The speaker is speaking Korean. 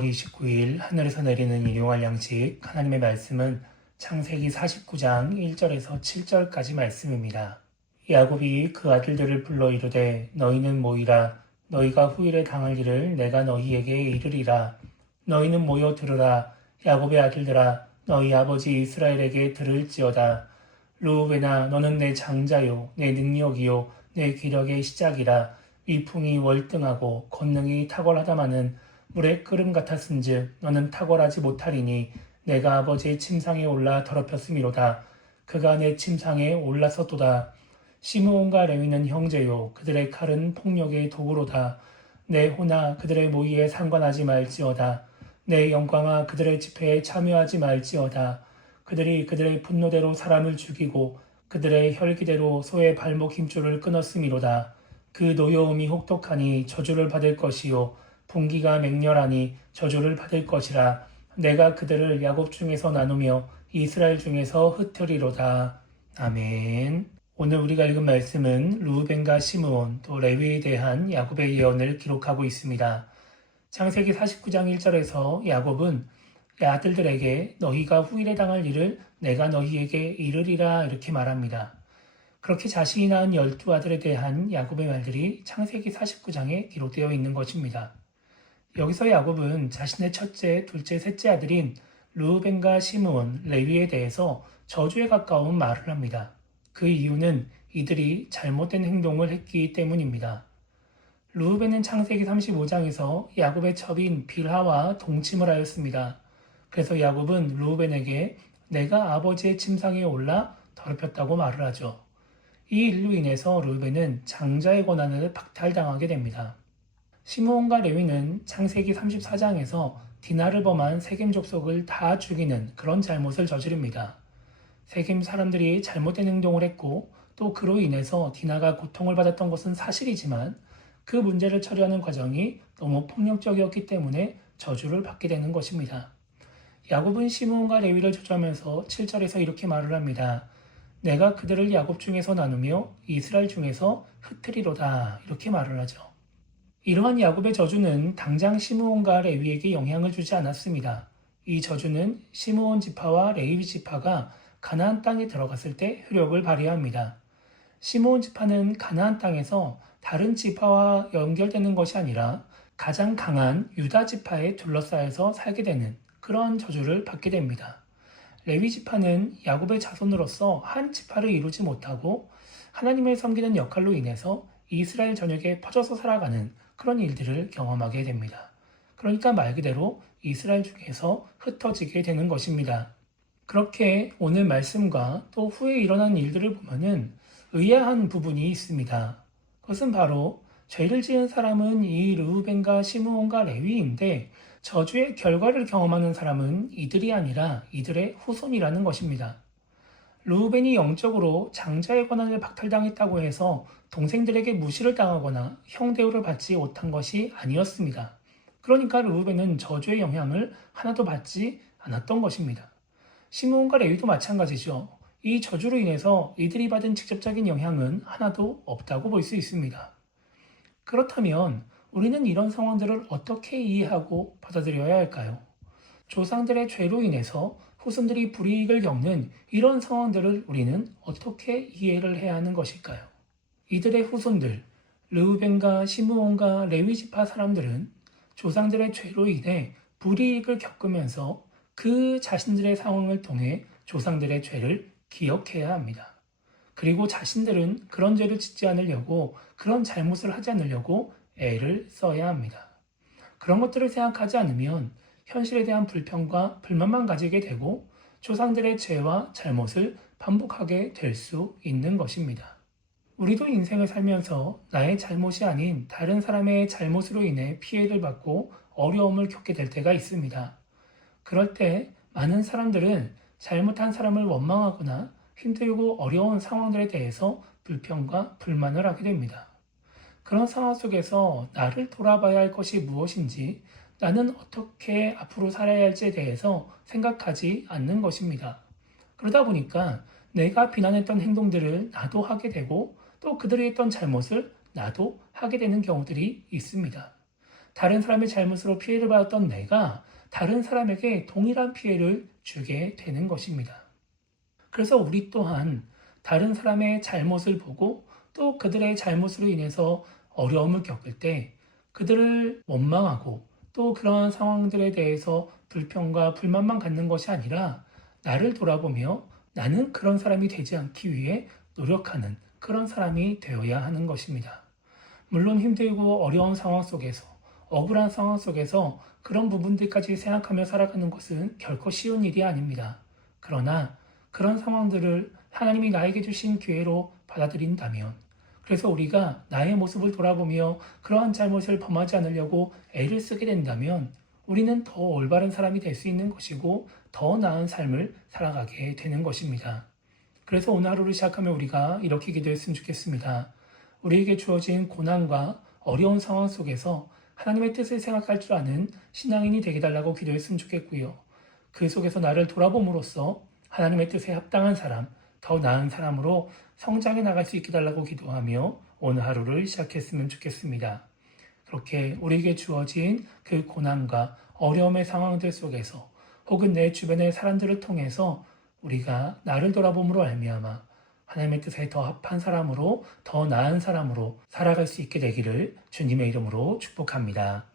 5월 29일 하늘에서 내리는 일용할 양식 하나님의 말씀은 창세기 49장 1절에서 7절까지 말씀입니다. 야곱이 그 아들들을 불러 이르되 너희는 모이라. 너희가 후일에 당할 일을 내가 너희에게 이르리라. 너희는 모여 들으라. 야곱의 아들들아 너희 아버지 이스라엘에게 들을지어다. 르우벤아 너는 내 장자요 내 능력이요 내 기력의 시작이라. 위풍이 월등하고 권능이 탁월하다마는 물의 끓음 같았은즉 너는 탁월하지 못하리니 내가 아버지의 침상에 올라 더럽혔음이로다. 그가 내 침상에 올라섰도다. 시므온과 레위는 형제요 그들의 칼은 폭력의 도구로다. 내 호나 그들의 모의에 상관하지 말지어다. 내 영광아 그들의 집회에 참여하지 말지어다. 그들이 그들의 분노대로 사람을 죽이고 그들의 혈기대로 소의 발목 힘줄을 끊었음이로다. 그 노여움이 혹독하니 저주를 받을 것이요 분기가 맹렬하니 저주를 받을 것이라. 내가 그들을 야곱 중에서 나누며 이스라엘 중에서 흩으리로다. 아멘. 오늘 우리가 읽은 말씀은 르우벤과 시므온 또 레위에 대한 야곱의 예언을 기록하고 있습니다. 창세기 49장 1절에서 야곱은 아들들에게 너희가 후일에 당할 일을 내가 너희에게 이르리라 이렇게 말합니다. 그렇게 자신이 낳은 12아들에 대한 야곱의 말들이 창세기 49장에 기록되어 있는 것입니다. 여기서 야곱은 자신의 첫째, 둘째, 셋째 아들인 르우벤과 시므온, 레위에 대해서 저주에 가까운 말을 합니다. 그 이유는 이들이 잘못된 행동을 했기 때문입니다. 르우벤은 창세기 35장에서 야곱의 첩인 빌하와 동침을 하였습니다. 그래서 야곱은 르우벤에게 내가 아버지의 침상에 올라 더럽혔다고 말을 하죠. 이 일로 인해서 르우벤은 장자의 권한을 박탈당하게 됩니다. 시므온과 레위는 창세기 34장에서 디나를 범한 세겜 족속을 다 죽이는 그런 잘못을 저지릅니다. 세겜 사람들이 잘못된 행동을 했고 또 그로 인해서 디나가 고통을 받았던 것은 사실이지만 그 문제를 처리하는 과정이 너무 폭력적이었기 때문에 저주를 받게 되는 것입니다. 야곱은 시므온과 레위를 저주하면서 7절에서 이렇게 말을 합니다. 내가 그들을 야곱 중에서 나누며 이스라엘 중에서 흩으리로다 이렇게 말을 하죠. 이러한 야곱의 저주는 당장 시므온과 레위에게 영향을 주지 않았습니다. 이 저주는 시므온 지파와 레위 지파가 가나안 땅에 들어갔을 때 효력을 발휘합니다. 시므온 지파는 가나안 땅에서 다른 지파와 연결되는 것이 아니라 가장 강한 유다 지파에 둘러싸여서 살게 되는 그런 저주를 받게 됩니다. 레위 지파는 야곱의 자손으로서 한 지파를 이루지 못하고 하나님을 섬기는 역할로 인해서 이스라엘 전역에 퍼져서 살아가는 그런 일들을 경험하게 됩니다. 그러니까 말 그대로 이스라엘 중에서 흩어지게 되는 것입니다. 그렇게 오늘 말씀과 또 후에 일어난 일들을 보면은 의아한 부분이 있습니다. 그것은 바로 죄를 지은 사람은 이 르우벤과 시므온과 레위인데 저주의 결과를 경험하는 사람은 이들이 아니라 이들의 후손이라는 것입니다. 르우벤이 영적으로 장자의 권한을 박탈당했다고 해서 동생들에게 무시를 당하거나 형 대우를 받지 못한 것이 아니었습니다. 그러니까 르우벤은 저주의 영향을 하나도 받지 않았던 것입니다. 시므온과 레위도 마찬가지죠. 이 저주로 인해서 이들이 받은 직접적인 영향은 하나도 없다고 볼 수 있습니다. 그렇다면 우리는 이런 상황들을 어떻게 이해하고 받아들여야 할까요? 조상들의 죄로 인해서 후손들이 불이익을 겪는 이런 상황들을 우리는 어떻게 이해를 해야 하는 것일까요? 이들의 후손들, 르우벤과 시므온과 레위 지파 사람들은 조상들의 죄로 인해 불이익을 겪으면서 그 자신들의 상황을 통해 조상들의 죄를 기억해야 합니다. 그리고 자신들은 그런 죄를 짓지 않으려고 그런 잘못을 하지 않으려고 애를 써야 합니다. 그런 것들을 생각하지 않으면 현실에 대한 불평과 불만만 가지게 되고 조상들의 죄와 잘못을 반복하게 될 수 있는 것입니다. 우리도 인생을 살면서 나의 잘못이 아닌 다른 사람의 잘못으로 인해 피해를 받고 어려움을 겪게 될 때가 있습니다. 그럴 때 많은 사람들은 잘못한 사람을 원망하거나 힘들고 어려운 상황들에 대해서 불평과 불만을 하게 됩니다. 그런 상황 속에서 나를 돌아봐야 할 것이 무엇인지, 나는 어떻게 앞으로 살아야 할지에 대해서 생각하지 않는 것입니다. 그러다 보니까 내가 비난했던 행동들을 나도 하게 되고 또 그들이 했던 잘못을 나도 하게 되는 경우들이 있습니다. 다른 사람의 잘못으로 피해를 받았던 내가 다른 사람에게 동일한 피해를 주게 되는 것입니다. 그래서 우리 또한 다른 사람의 잘못을 보고 또 그들의 잘못으로 인해서 어려움을 겪을 때 그들을 원망하고 또 그러한 상황들에 대해서 불평과 불만만 갖는 것이 아니라 나를 돌아보며 나는 그런 사람이 되지 않기 위해 노력하는 그런 사람이 되어야 하는 것입니다. 물론 힘들고 어려운 상황 속에서 억울한 상황 속에서 그런 부분들까지 생각하며 살아가는 것은 결코 쉬운 일이 아닙니다. 그러나 그런 상황들을 하나님이 나에게 주신 기회로 받아들인다면, 그래서 우리가 나의 모습을 돌아보며 그러한 잘못을 범하지 않으려고 애를 쓰게 된다면 우리는 더 올바른 사람이 될 수 있는 것이고 더 나은 삶을 살아가게 되는 것입니다. 그래서 오늘 하루를 시작하며 우리가 이렇게 기도했으면 좋겠습니다. 우리에게 주어진 고난과 어려운 상황 속에서 하나님의 뜻을 생각할 줄 아는 신앙인이 되게 달라고 기도했으면 좋겠고요. 그 속에서 나를 돌아봄으로써 하나님의 뜻에 합당한 사람, 더 나은 사람으로 성장해 나갈 수 있게 달라고 기도하며 오늘 하루를 시작했으면 좋겠습니다. 그렇게 우리에게 주어진 그 고난과 어려움의 상황들 속에서 혹은 내 주변의 사람들을 통해서 우리가 나를 돌아봄으로 알미암아 하나님의 뜻에 더 합한 사람으로 더 나은 사람으로 살아갈 수 있게 되기를 주님의 이름으로 축복합니다.